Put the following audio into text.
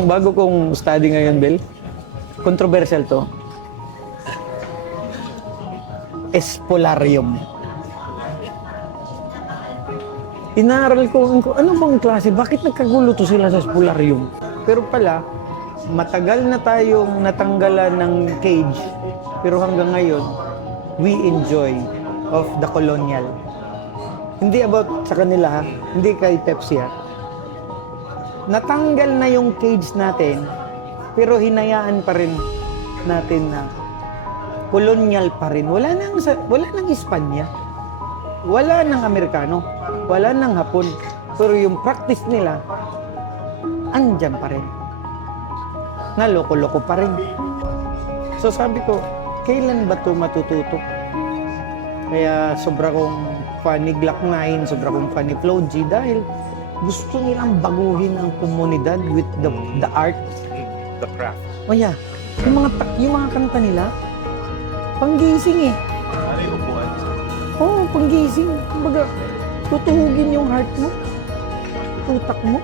Bago kong study ngayon, Bel, controversial to. Espolarium. Inaral ko, ano bang klase? Bakit nagkagulo to sila sa espolarium? Pero pala, matagal na tayong natanggalan ng cage. Pero hanggang ngayon, we enjoy of the colonial. Hindi about sa kanila, ha? Hindi kay Pepsi, ha? Natanggal na yung cage natin, pero hinayaan pa rin natin na kolonyal pa rin. Wala nang Espanya, wala nang Amerikano, wala nang Hapon. Pero yung practice nila, andyan pa rin. Naloko-loko pa rin. So sabi ko, kailan ba ito matututo? Kaya sobra kong funny Glock 9, sobra kong funny Flow G dahil gusto nilang baguhin ang komunidad with the art. The craft. O yeah, yung mga kanta nila, panggising eh. Ano yung upuan? Oo, panggising. Kumbaga, tutuhugin yung heart mo, utak mo.